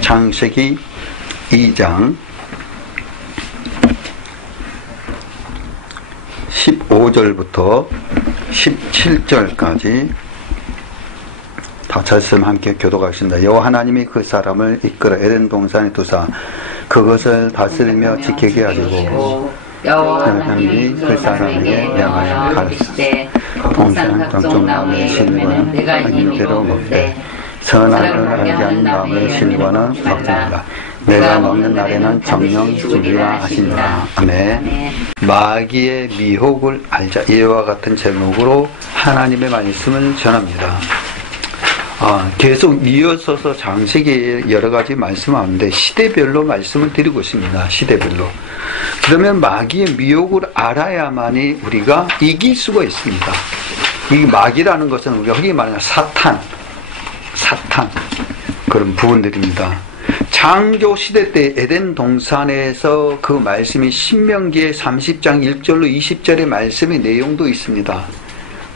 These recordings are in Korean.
창세기 2장 15절부터 17절까지 다 말씀 함께 교독하겠습니다. 여호와 하나님이 그 사람을 이끌어 에덴 동산에 두사 그것을 다스리며 지키게 하시고 여호와 하나님이 그 사람에게 명하여 가르치시되 동산 각종 나무의 실과는 내가 이대로 먹되 선악을 알게 하는 나무의 실과는 먹지 말라. 내가 먹는 날에는 정령 죽이라 하시니라. 아멘. 마귀의 미혹을 알자. 이와 같은 제목으로 하나님의 말씀을 전합니다. 계속 이어서서 장세기에 여러 가지 말씀하는데 시대별로 말씀을 드리고 있습니다. 시대별로. 그러면 마귀의 미혹을 알아야만이 우리가 이길 수가 있습니다. 이 마귀라는 것은 우리가 흔히 말하는 사탄 그런 부분들입니다. 창조 시대 때 에덴 동산에서 그 말씀이 신명기의 30장 1절로 20절의 말씀의 내용도 있습니다.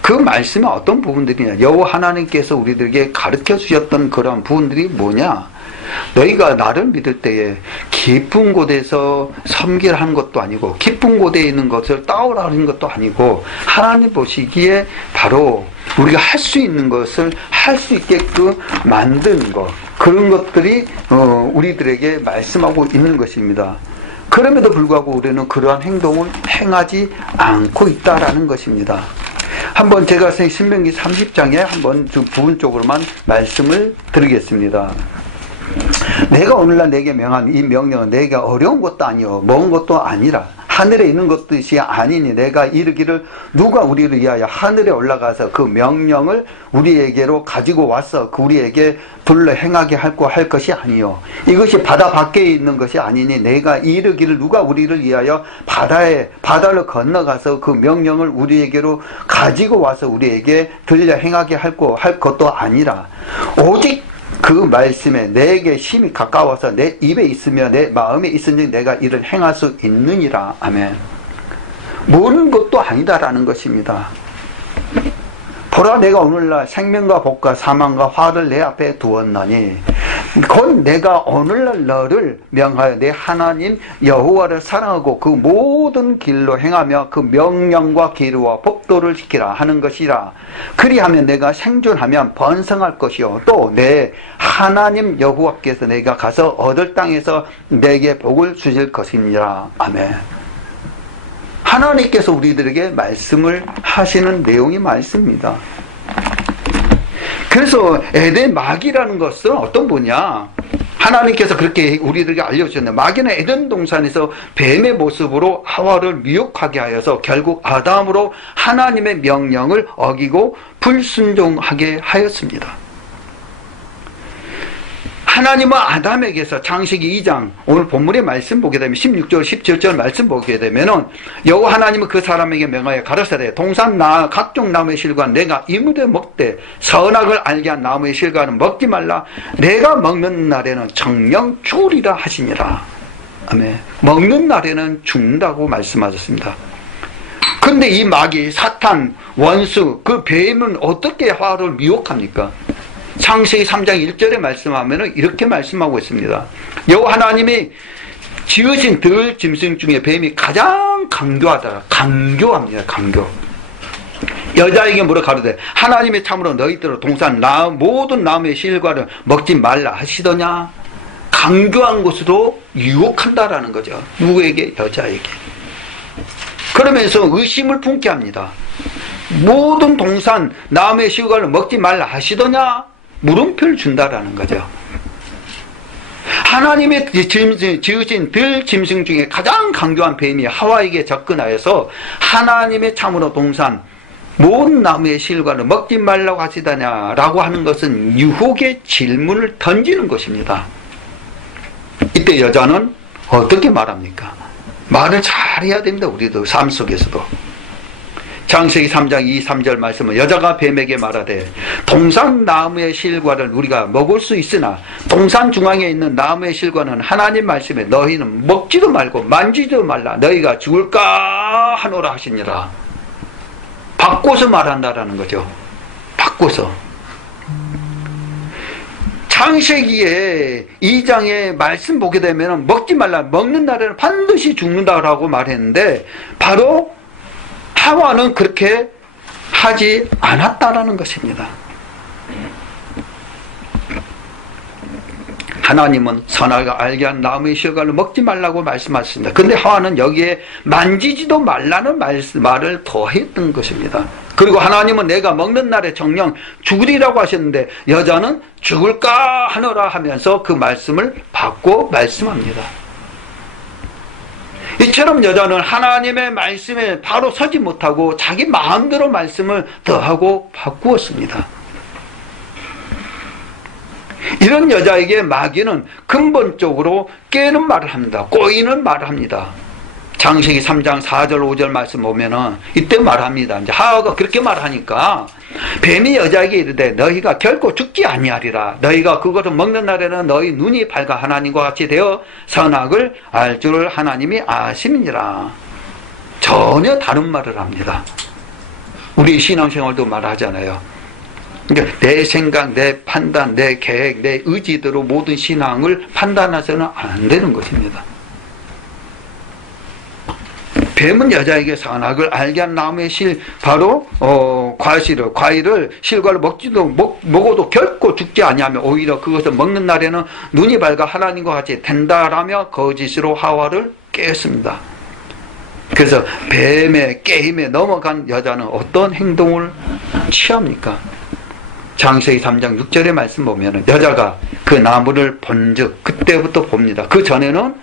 그 말씀은 어떤 부분들이냐? 여호와 하나님께서 우리들에게 가르쳐 주셨던 그러한 부분들이 뭐냐? 너희가 나를 믿을 때에 깊은 곳에서 섬기를 하는 것도 아니고 깊은 곳에 있는 것을 따오라는 것도 아니고 하나님 보시기에 바로 우리가 할 수 있는 것을 할 수 있게끔 만드는 것, 그런 것들이 우리들에게 말씀하고 있는 것입니다. 그럼에도 불구하고 우리는 그러한 행동을 행하지 않고 있다라는 것입니다. 한번 제가 신명기 30장에 한번 그 부분 쪽으로만 말씀을 드리겠습니다. 내가 오늘날 내게 명한 이 명령은 내가 어려운 것도 아니요 먼 것도 아니라 하늘에 있는 것이 아니니 내가 이르기를 누가 우리를 위하여 하늘에 올라가서 그 명령을 우리에게로 가지고 와서 그 우리에게 불러 행하게 할 것이 아니요 이것이 바다 밖에 있는 것이 아니니 내가 이르기를 누가 우리를 위하여 바다를 건너가서 그 명령을 우리에게로 가지고 와서 우리에게 들려 행하게 할 것도 아니라 오직 그 말씀에 내게 심히 가까워서 내 입에 있으며 내 마음에 있으니 내가 이를 행할 수 있느니라. 아멘. 모르는 것도 아니다라는 것입니다. 보라 내가 오늘날 생명과 복과 사망과 화를 내 앞에 두었나니 곧 내가 오늘날 너를 명하여 내 하나님 여호와를 사랑하고 그 모든 길로 행하며 그 명령과 기르와 법도를 지키라 하는 것이라. 그리하면 내가 생존하면 번성할 것이요 또 내 하나님 여호와께서 내가 가서 얻을 땅에서 내게 복을 주실 것이니라. 아멘. 하나님께서 우리들에게 말씀을 하시는 내용이 많습니다. 그래서 에덴 마귀라는 것은 어떤 분이냐? 하나님께서 그렇게 우리들에게 알려주셨는데 마귀는 에덴 동산에서 뱀의 모습으로 하와를 미혹하게 하여서 결국 아담으로 하나님의 명령을 어기고 불순종하게 하였습니다. 하나님은 아담에게서 창세기 2장 오늘 본문의 말씀 보게 되면 16절 17절 말씀 보게 되면은 여호와 하나님은 그 사람에게 명하여 가라사대 동산 각종 나무의 실과 내가 이무되 먹되 선악을 알게 한 나무의 실과는 먹지 말라. 내가 먹는 날에는 정령 죽으리라 하시니라. 아멘. 먹는 날에는 죽는다고 말씀하셨습니다. 근데 이 마귀 사탄 원수 그 뱀은 어떻게 하와를 미혹합니까? 창세기 3장 1절에 말씀하면 이렇게 말씀하고 있습니다. 여호와 하나님이 지으신 들 짐승 중에 뱀이 가장 강교합니다. 강교. 여자에게 물어 가로되 하나님의 참으로 너희들은 동산 모든 나무의 실과를 먹지 말라 하시더냐. 강교한 것으로 유혹한다라는 거죠. 누구에게? 여자에게. 그러면서 의심을 품게 합니다. 모든 동산 나무의 실과를 먹지 말라 하시더냐. 물음표를 준다라는 거죠. 하나님의 지으신 들 짐승 중에 가장 강교한 뱀이 하와에게 접근하여서 하나님의 참으로 동산 모든 나무의 실과를 먹지 말라고 하시다냐라고 하는 것은 유혹의 질문을 던지는 것입니다. 이때 여자는 어떻게 말합니까? 말을 잘해야 됩니다. 우리도 삶 속에서도. 창세기 3장 2, 3절 말씀은 여자가 뱀에게 말하되 동산 나무의 실과를 우리가 먹을 수 있으나 동산 중앙에 있는 나무의 실과는 하나님 말씀에 너희는 먹지도 말고 만지지도 말라 너희가 죽을까 하노라 하시니라. 바꿔서 말한다라는 거죠. 바꿔서. 창세기에 2장에 말씀 보게 되면 먹지 말라, 먹는 날에는 반드시 죽는다라고 말했는데 바로 하와는 그렇게 하지 않았다라는 것입니다. 하나님은 선악을 알게 한 나무의 실과를 먹지 말라고 말씀하셨습니다. 근데 하와는 여기에 만지지도 말라는 말을 더했던 것입니다. 그리고 하나님은 내가 먹는 날에 정녕 죽으리라고 하셨는데 여자는 죽을까 하노라 하면서 그 말씀을 바꿔 말씀합니다. 이처럼 여자는 하나님의 말씀에 바로 서지 못하고 자기 마음대로 말씀을 더하고 바꾸었습니다. 이런 여자에게 마귀는 근본적으로 깨는 말을 합니다. 꼬이는 말을 합니다. 창세기 3장 4절 5절 말씀 보면은 이때 말합니다. 이제 하와가 그렇게 말하니까 뱀이 여자에게 이르되 너희가 결코 죽지 아니하리라. 너희가 그것을 먹는 날에는 너희 눈이 밝아 하나님과 같이 되어 선악을 알 줄을 하나님이 아심이니라. 전혀 다른 말을 합니다. 우리 신앙생활도 말하잖아요. 그러니까 내 생각, 내 판단, 내 계획, 내 의지대로 모든 신앙을 판단해서는 안 되는 것입니다. 뱀은 여자에게 선악을 알게 한 나무의 실, 바로 과일을 실과를 먹어도 결코 죽지 아니하며 오히려 그것을 먹는 날에는 눈이 밝아 하나님과 같이 된다라며 거짓으로 하와를 깼습니다. 그래서 뱀의 게임에 넘어간 여자는 어떤 행동을 취합니까? 창세기 3장 6절의 말씀 보면 여자가 그 나무를 본즉 그때부터 봅니다. 그 전에는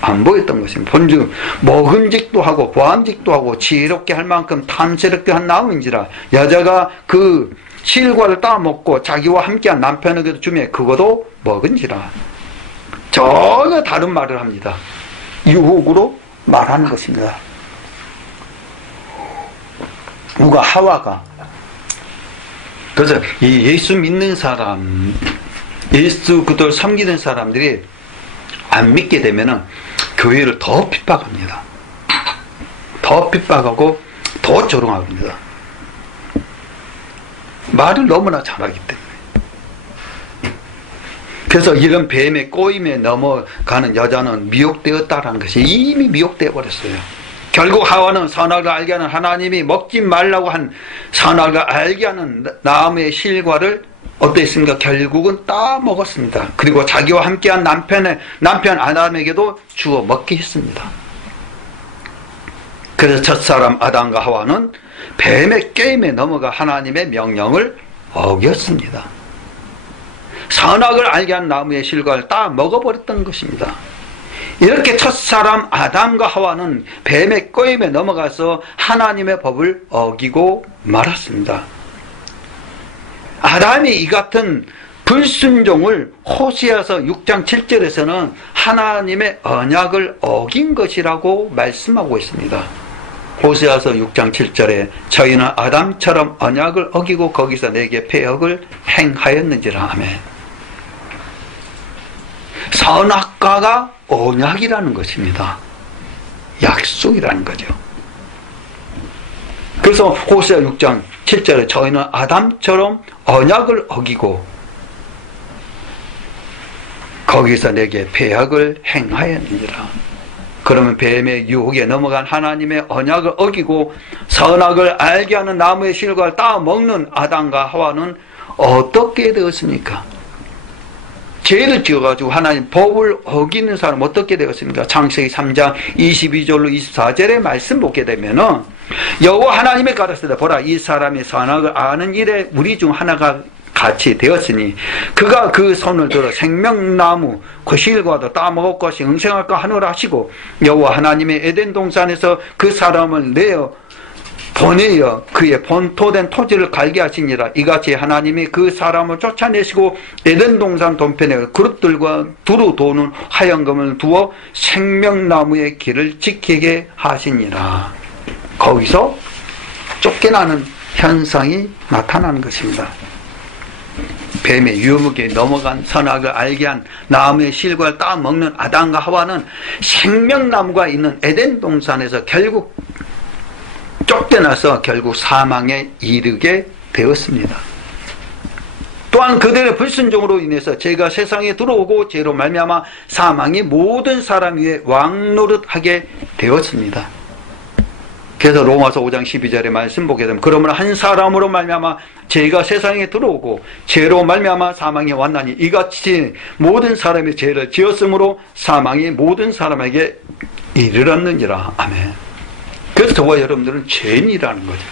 안 보였던 것입니다. 본즉 먹음직도 하고 보암직도 하고 지혜롭게 할 만큼 탐스럽게 한 나무인지라. 여자가 그 실과를 따먹고 자기와 함께한 남편에게도 주며 그것도 먹은지라. 전혀 다른 말을 합니다. 유혹으로 말하는 것입니다. 누가? 하와가. 그래서 이 예수 믿는 사람, 예수 그들 섬기는 사람들이 안 믿게 되면은 교회를 더 핍박합니다. 더 핍박하고 더 조롱합니다. 말을 너무나 잘하기 때문에. 그래서 이런 뱀의 꼬임에 넘어가는 여자는 미혹되었다라는 것이 이미 미혹되어 버렸어요. 결국 하와는 선악을 알게 하는 하나님이 먹지 말라고 한 선악을 알게 하는 나무의 실과를 어땠습니까? 결국은 따먹었습니다. 그리고 자기와 함께한 남편 아담에게도 주어 먹게 했습니다. 그래서 첫사람 아담과 하와는 뱀의 게임에 넘어가 하나님의 명령을 어겼습니다. 선악을 알게 한 나무의 실과를 따먹어버렸던 것입니다. 이렇게 첫사람 아담과 하와는 뱀의 꼬임에 넘어가서 하나님의 법을 어기고 말았습니다. 아담이 이 같은 불순종을 호세아서 6장 7절에서는 하나님의 언약을 어긴 것이라고 말씀하고 있습니다. 호세아서 6장 7절에 저희는 아담처럼 언약을 어기고 거기서 내게 패역을 행하였는지라 하며, 선악과가 언약이라는 것입니다. 약속이라는 거죠. 그래서 호세아 6장 7절에 저희는 아담처럼 언약을 어기고 거기서 내게 패역을 행하였느니라. 그러면 뱀의 유혹에 넘어간 하나님의 언약을 어기고 선악을 알게 하는 나무의 실과를 따먹는 아담과 하와는 어떻게 되었습니까? 죄를 지어가지고 하나님 법을 어기는 사람 어떻게 되었습니까? 창세기 3장 22절로 24절의 말씀 보게 되면은 여호와 하나님의 가라사대 보라 이 사람이 선악을 아는 일에 우리 중 하나가 같이 되었으니 그가 그 손을 들어 생명나무 그 실과도 따먹을 것이 응생할까 하노라 하시고 여호와 하나님의 에덴 동산에서 그 사람을 보내어 그의 본토된 토지를 갈게 하시니라. 이같이 하나님이 그 사람을 쫓아내시고 에덴 동산 동편에 그릇들과 두루 도는 화영금을 두어 생명나무의 길을 지키게 하시니라. 거기서 쫓겨나는 현상이 나타나는 것입니다. 뱀의 유혹에 넘어간 선악을 알게 한 나무의 실과를 따먹는 아담과 하와는 생명나무가 있는 에덴 동산에서 결국 쫓겨나서 결국 사망에 이르게 되었습니다. 또한 그들의 불순종으로 인해서 죄가 세상에 들어오고 죄로 말미암아 사망이 모든 사람 위에 왕노릇하게 되었습니다. 그래서 로마서 5장 12절의 말씀 보게 되면 그러므로 한 사람으로 말미암아 죄가 세상에 들어오고 죄로 말미암아 사망이 왔나니 이같이 모든 사람이 죄를 지었으므로 사망이 모든 사람에게 이르렀느니라. 아멘. 그래서 저와 여러분들은 죄인이라는 거죠.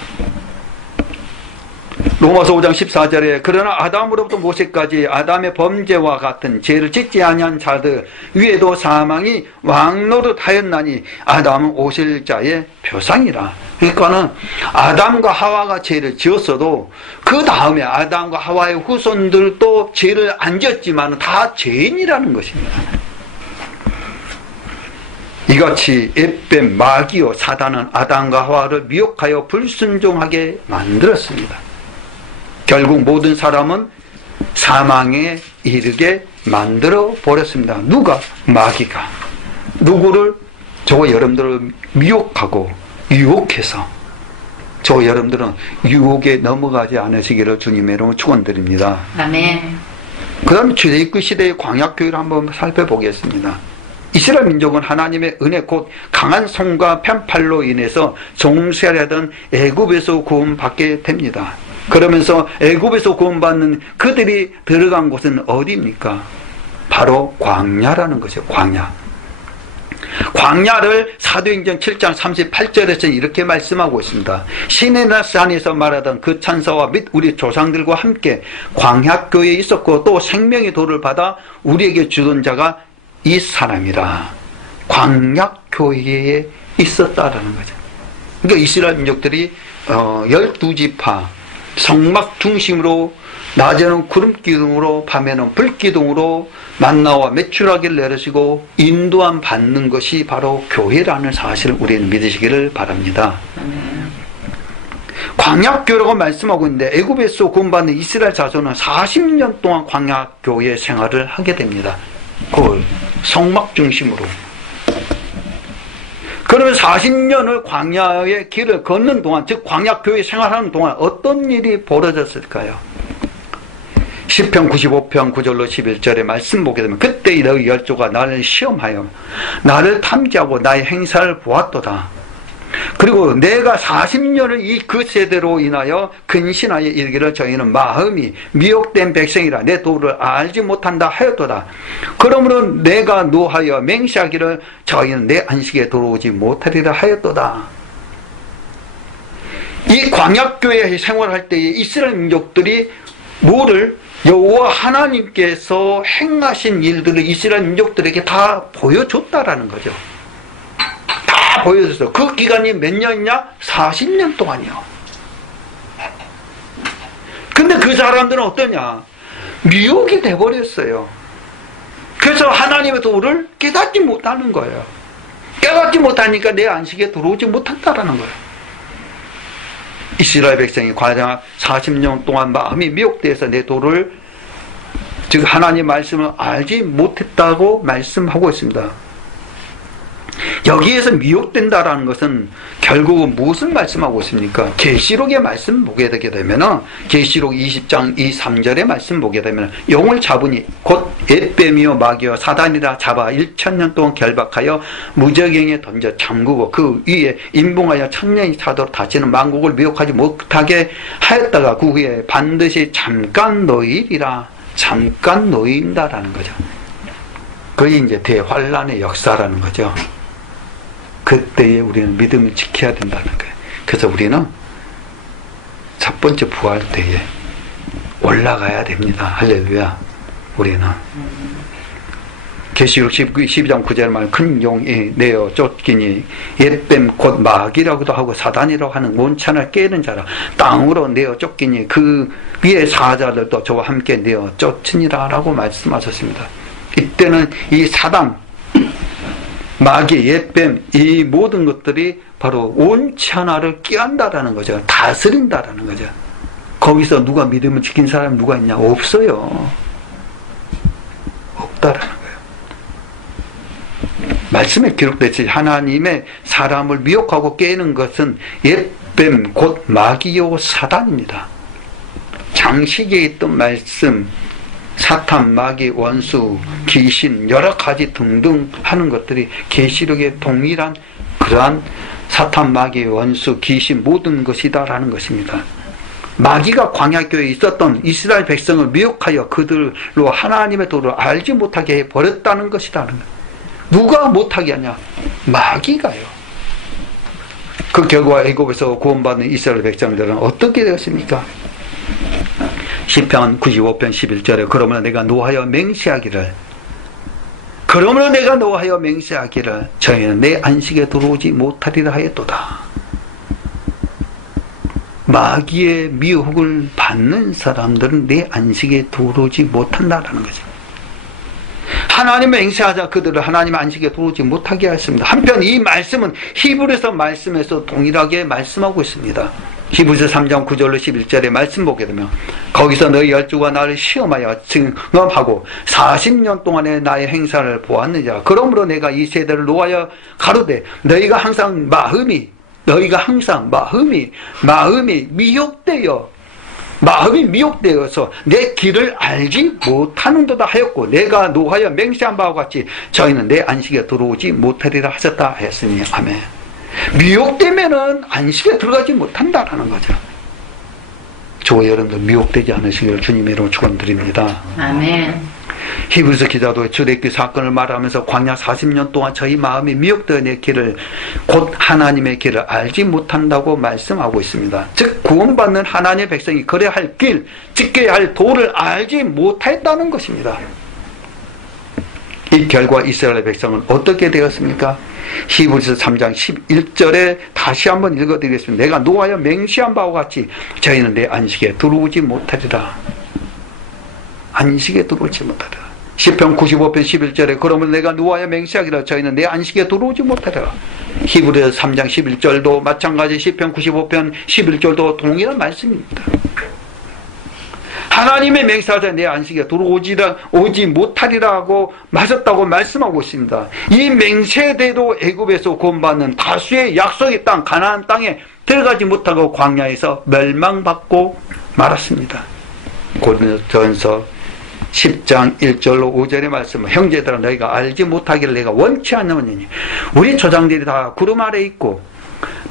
로마서 5장 14절에 그러나 아담으로부터 모세까지 아담의 범죄와 같은 죄를 짓지 아니한 자들 위에도 사망이 왕노릇하였나니 아담은 오실 자의 표상이라. 그러니까는 아담과 하와가 죄를 지었어도 그 다음에 아담과 하와의 후손들도 죄를 안 지었지만 다 죄인이라는 것입니다. 이같이 엣뱀 마귀요 사단은 아담과 하와를 미혹하여 불순종하게 만들었습니다. 결국 모든 사람은 사망에 이르게 만들어 버렸습니다. 누가? 마귀가. 누구를? 저와 여러분들을 미혹하고 유혹해서 저와 여러분들은 유혹에 넘어가지 않으시기를 주님의 이름으로 축원드립니다. 아멘. 그 다음에 출애굽 시대의 광야교회를 한번 살펴보겠습니다. 이스라엘 민족은 하나님의 은혜 곧 강한 손과 편팔로 인해서 종살이하던 애굽에서 구원받게 됩니다. 그러면서 애굽에서 구원받는 그들이 들어간 곳은 어디입니까? 바로 광야라는 것이죠. 광야. 광야를 사도행전 7장 38절에서 이렇게 말씀하고 있습니다. 시내나 산에서 말하던 그 찬사와 및 우리 조상들과 함께 광야교회에 있었고 또 생명의 도를 받아 우리에게 주던 자가 이 사람이라. 광야교회에 있었다라는 거죠. 그러니까 이스라엘 민족들이 12지파 성막 중심으로 낮에는 구름기둥으로 밤에는 불기둥으로 만나와 메추라기를 내리시고 인도함 받는 것이 바로 교회라는 사실을 우리는 믿으시기를 바랍니다. 광야교회라고 말씀하고 있는데 애굽에서 구원받는 이스라엘 자손은 40년 동안 광야교회 생활을 하게 됩니다. 그 성막 중심으로. 그러면 40년을 광야의 길을 걷는 동안, 즉 광야교회 생활하는 동안 어떤 일이 벌어졌을까요? 시편 95편 9절로 11절의 말씀 보게 되면 그때 너희 열조가 나를 시험하여 나를 탐지하고 나의 행사를 보았도다. 그리고 내가 40년을 이 그 세대로 인하여 근신하여 이르기를 저희는 마음이 미혹된 백성이라 내 도를 알지 못한다 하였도다. 그러므로 내가 노하여 맹세하기를 저희는 내 안식에 들어오지 못하리라 하였도다. 이 광야교회 생활할 때에 이스라엘 민족들이 뭐를 여호와 하나님께서 행하신 일들을 이스라엘 민족들에게 다 보여줬다라는 거죠. 다 보여줬어요. 그 기간이 몇 년이냐? 40년 동안이요. 근데 그 사람들은 어떠냐? 미혹이 돼버렸어요. 그래서 하나님의 도를 깨닫지 못하는 거예요. 깨닫지 못하니까 내 안식에 들어오지 못한다라는 거예요. 이스라엘 백성이 과연 40년 동안 마음이 미혹돼서 내 도를, 즉 하나님 말씀을 알지 못했다고 말씀하고 있습니다. 여기에서 미혹된다라는 것은 결국은 무슨 말씀하고 있습니까? 계시록의 말씀 보게 되게 되면은 계시록 20장 2, 3절의 말씀 보게 되면 영을 잡으니 곧 엣뱀이요 마귀요 사단이라 잡아 1000년 동안 결박하여 무저갱에 던져 잠그고 그 위에 임봉하여 1000년이 차도록 다시는 만국을 미혹하지 못하게 하였다가 그 후에 반드시 잠깐 놓이리라. 잠깐 놓인다라는 거죠. 그게 이제 대환란의 역사라는 거죠. 그때에 우리는 믿음을 지켜야 된다는 거예요. 그래서 우리는 첫 번째 부활 때에 올라가야 됩니다. 할렐루야. 우리는 계시록 12장 9절 말 큰 용이 내어 쫓기니 엣뱀 곧 마귀라고도 하고 사단이라고 하는 원천을 깨는 자라 땅으로 내어 쫓기니 그 위에 사자들도 저와 함께 내어 쫓으니라 라고 말씀하셨습니다. 이때는 이 사단, 마귀, 엣뱀 이 모든 것들이 바로 원치 하나를 끼한다라는 거죠. 다스린다라는 거죠. 거기서 누가 믿음을 지킨 사람이 누가 있냐? 없어요. 없다라는 거예요. 말씀에 기록됐듯이 하나님의 사람을 미혹하고 깨는 것은 엣뱀 곧 마귀요 사단입니다. 창세기에 있던 말씀, 사탄, 마귀, 원수, 귀신, 여러 가지 등등 하는 것들이 계시록의 동일한 그러한 사탄, 마귀, 원수, 귀신 모든 것이다라는 것입니다. 마귀가 광야교회에 있었던 이스라엘 백성을 미혹하여 그들로 하나님의 도를 알지 못하게 해버렸다는 것이라는 것. 누가 못하게 하냐? 마귀가요. 그 결과 애굽에서 구원받는 이스라엘 백성들은 어떻게 되었습니까? 시편 95편 11절에 그러므로 내가 노하여 맹세하기를 저희는 내 안식에 들어오지 못하리라 하였도다. 마귀의 미혹을 받는 사람들은 내 안식에 들어오지 못한다라는 거죠. 하나님을 맹세하자 그들을 하나님 안식에 들어오지 못하게 하였습니다. 한편 이 말씀은 히브리서 말씀에서 동일하게 말씀하고 있습니다. 히브리서 3장 9절로 11절의 말씀 보게 되면 거기서 너희 열주가 나를 시험하여 증언하고 40년 동안의 나의 행사를 보았느니라. 그러므로 내가 이 세대를 노하여 가로되 너희가 항상 마음이 미혹되어서 내 길을 알지 못하는도다 하였고 내가 노하여 맹세한 바와 같이 저희는 내 안식에 들어오지 못하리라 하셨다 하였으니 아멘. 미혹되면은 안식에 들어가지 못한다라는 거죠. 저 여러분들 미혹되지 않으시기를 주님의 이름으로 축원드립니다. 아멘. 히브리서 기자도 출애굽기 사건을 말하면서 광야 40년 동안 저희 마음이 미혹되어 내 길을 곧 하나님의 길을 알지 못한다고 말씀하고 있습니다. 즉 구원받는 하나님의 백성이 걸어야 할 길, 지켜야 할 도를 알지 못했다는 것입니다. 이 결과 이스라엘 백성은 어떻게 되었습니까? 히브리서 3장 11절에 다시 한번 읽어드리겠습니다. 내가 노하여 맹세한 바와 같이 저희는 내 안식에 들어오지 못하리라. 안식에 들어오지 못하리라. 시편 95편 11절에 그러면 내가 노하여 맹세하기라 저희는 내 안식에 들어오지 못하리라. 히브리서 3장 11절도 마찬가지 시편 95편 11절도 동일한 말씀입니다. 하나님의 맹세하자 내 안식에 들어오지 못하리라고 맞았다고 말씀하고 있습니다. 이 맹세대로 애굽에서 구원받는 다수의 약속의 땅 가나안 땅에 들어가지 못하고 광야에서 멸망받고 말았습니다. 고린도전서 10장 1절로 5절의 말씀, 형제들아 너희가 알지 못하기를 내가 원치 않느니니 우리 조상들이 다 구름 아래 있고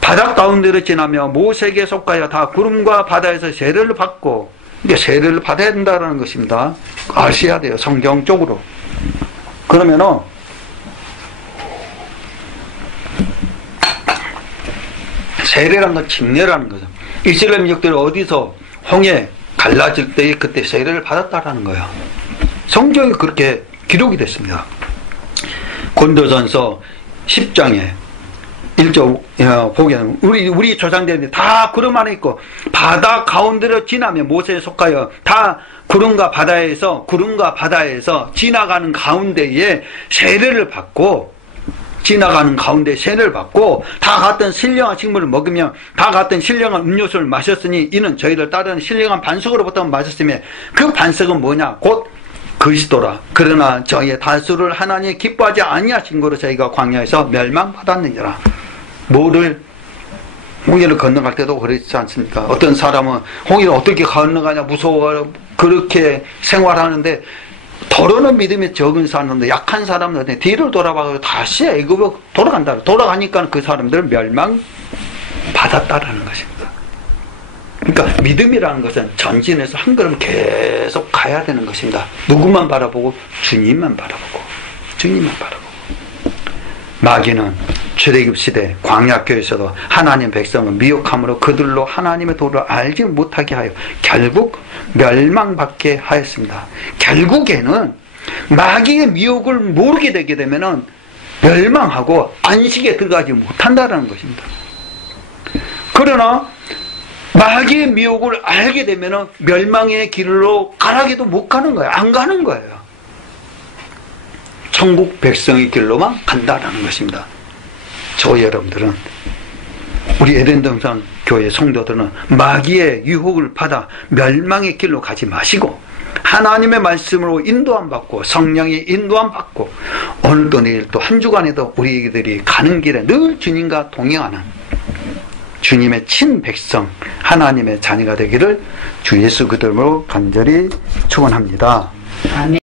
바다 가운데로 지나며 모세에게 속하여 다 구름과 바다에서 세례를 받고, 이게 세례를 받아야 된다는 것입니다. 아셔야 돼요, 성경적으로. 그러면은 세례라는 건 징례라는 거죠. 이스라엘 민족들이 어디서 홍해 갈라질 때에 그때 세례를 받았다라는 거예요. 성경이 그렇게 기록이 됐습니다. 고린도전서 10장에 1절 보게 되면 우리 조상들이 다 구름 안에 있고 바다 가운데로 지나며 모세에 속하여 다 구름과 바다에서 지나가는 가운데에 세례를 받고, 지나가는 가운데 세례를 받고 다 같은 신령한 식물을 먹으며 다 같은 신령한 음료수를 마셨으니 이는 저희를 따르는 신령한 반석으로부터 마셨으며 그 반석은 뭐냐? 곧 그리스도라. 그러나 저희의 다수를 하나님이 기뻐하지 아니하신 거로 저희가 광야에서 멸망받았느니라. 뭐를 홍해를 건너갈 때도 그렇지 않습니까? 어떤 사람은 홍해를 어떻게 건너가냐 무서워 그렇게 생활하는데, 더러는 믿음이 적은 사람들, 약한 사람들 뒤를 돌아봐서 다시 애굽으로 돌아간다. 돌아가니까 그 사람들은 멸망받았다라는 것입니다. 그러니까 믿음이라는 것은 전진해서 한 걸음 계속 가야 되는 것입니다. 누구만 바라보고? 주님만 바라보고. 마귀는 출애굽 시대 광야교에서도 하나님 백성을 미혹함으로 그들로 하나님의 도를 알지 못하게 하여 결국 멸망받게 하였습니다. 결국에는 마귀의 미혹을 모르게 되게 되면은 멸망하고 안식에 들어가지 못한다는 것입니다. 그러나 마귀의 미혹을 알게 되면은 멸망의 길로 가라기도 못 가는 거예요. 안 가는 거예요. 천국 백성의 길로만 간다라는 것입니다. 저 여러분들은, 우리 에덴동산 교회 성도들은 마귀의 유혹을 받아 멸망의 길로 가지 마시고 하나님의 말씀으로 인도함 받고 성령의 인도함 받고 오늘도 내일 또 한 주간에도 우리들이 가는 길에 늘 주님과 동행하는 주님의 친백성, 하나님의 자녀가 되기를 주 예수 그름으로 간절히 축원합니다. 아멘.